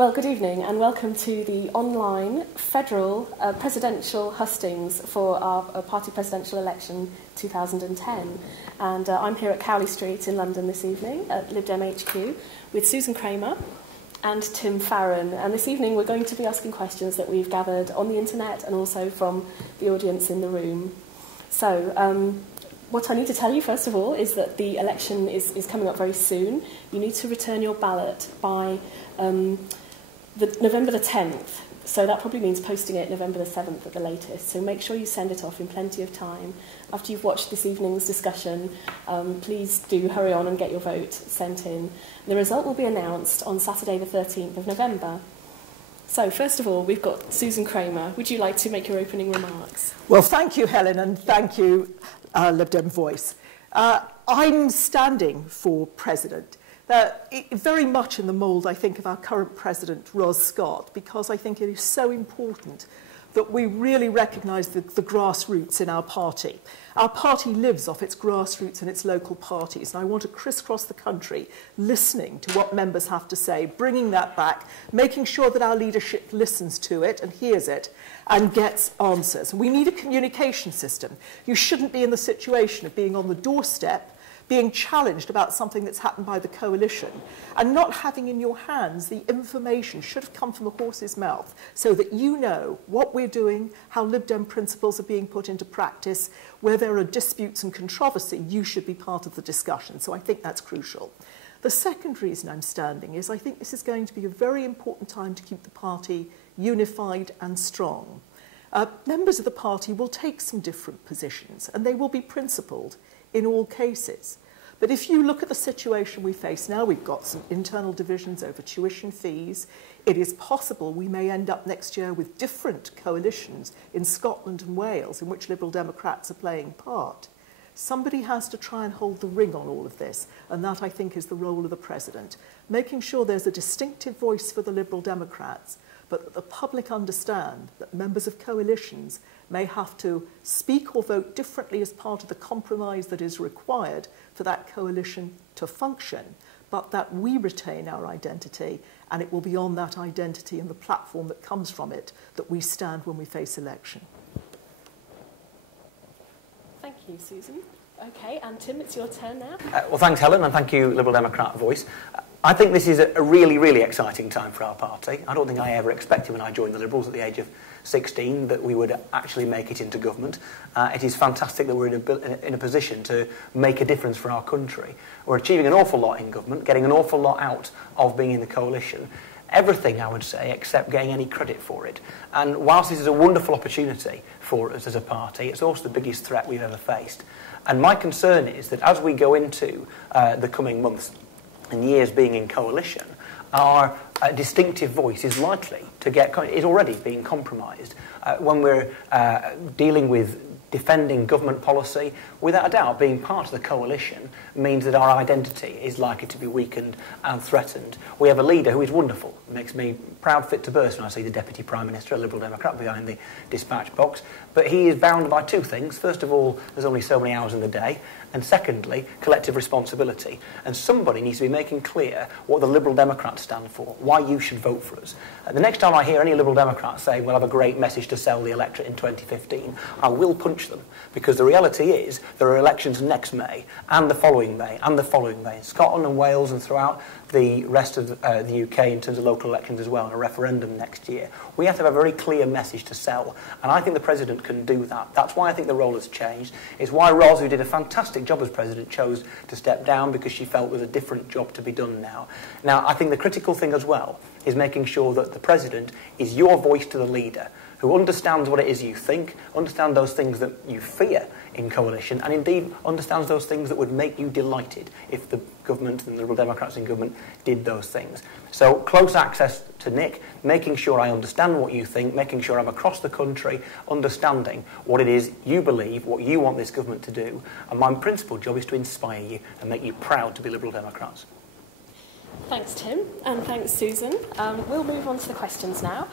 Well, good evening and welcome to the online federal presidential hustings for our party presidential election 2010. And I'm here at Cowley Street in London this evening at Lib Dem HQ with Susan Kramer and Tim Farron. And this evening we're going to be asking questions that we've gathered on the internet and also from the audience in the room. So, what I need to tell you, first of all, is that the election is coming up very soon. You need to return your ballot by November the 10th. So that probably means posting it November the 7th at the latest. So make sure you send it off in plenty of time. After you've watched this evening's discussion, please do hurry on and get your vote sent in. The result will be announced on Saturday the 13th of November. So, first of all, we've got Susan Kramer. Would you like to make your opening remarks? Well, thank you, Helen, and thank you, Lib Dem Voice. I'm standing for president, very much in the mould, I think, of our current president, Ros Scott, because I think it is so important that we really recognise the grassroots in our party. Our party lives off its grassroots and its local parties, and I want to crisscross the country listening to what members have to say, bringing that back, making sure that our leadership listens to it and hears it and gets answers. We need a communication system. You shouldn't be in the situation of being on the doorstep being challenged about something that's happened by the coalition and not having in your hands the information should have come from the horse's mouth so that you know what we're doing, how Lib Dem principles are being put into practice, where there are disputes and controversy, you should be part of the discussion. So I think that's crucial. The second reason I'm standing is I think this is going to be a very important time to keep the party unified and strong. Members of the party will take some different positions and they will be principled in all cases. But if you look at the situation we face now, we've got some internal divisions over tuition fees. It is possible we may end up next year with different coalitions in Scotland and Wales in which Liberal Democrats are playing part. Somebody has to try and hold the ring on all of this, and that, I think, is the role of the President, making sure there's a distinctive voice for the Liberal Democrats, but that the public understand that members of coalitions may have to speak or vote differently as part of the compromise that is required for that coalition to function, but that we retain our identity, and it will be on that identity and the platform that comes from it that we stand when we face election. Thank you, Susan. Okay, and Tim, it's your turn now. Well, thanks, Helen, and thank you, Liberal Democrat Voice. I think this is a really, really exciting time for our party. I don't think I ever expected when I joined the Liberals at the age of 16 that we would actually make it into government. It is fantastic that we're in a position to make a difference for our country. We're achieving an awful lot in government, getting an awful lot out of being in the coalition. Everything, I would say, except getting any credit for it. And whilst this is a wonderful opportunity for us as a party, it's also the biggest threat we've ever faced. And my concern is that as we go into the coming months and years being in coalition, our distinctive voice is likely to is already being compromised. When we're dealing with defending government policy, without a doubt, being part of the coalition means that our identity is likely to be weakened and threatened. We have a leader who is wonderful. It makes me proud fit to burst when I see the Deputy Prime Minister, a Liberal Democrat, behind the dispatch box. But he is bound by two things. First of all, there's only so many hours in the day. And secondly, collective responsibility. And somebody needs to be making clear what the Liberal Democrats stand for, why you should vote for us. The next time I hear any Liberal Democrats say we'll have a great message to sell the electorate in 2015, I will punch them. Because the reality is there are elections next May, and the following May, and the following May, in Scotland and Wales and throughout the rest of the UK in terms of local elections as well, and a referendum next year. We have to have a very clear message to sell, and I think the President can do that. That's why I think the role has changed. It's why Ros, who did a fantastic job as President, chose to step down, because she felt there was a different job to be done now. Now, I think the critical thing as well is making sure that the President is your voice to the leader, who understands what it is you think, understands those things that you fear in coalition, and indeed understands those things that would make you delighted if the government and the Liberal Democrats in government did those things. So close access to Nick, making sure I understand what you think, making sure I'm across the country, understanding what it is you believe, what you want this government to do, and my principal job is to inspire you and make you proud to be Liberal Democrats. Thanks, Tim, and thanks, Susan. We'll move on to the questions now.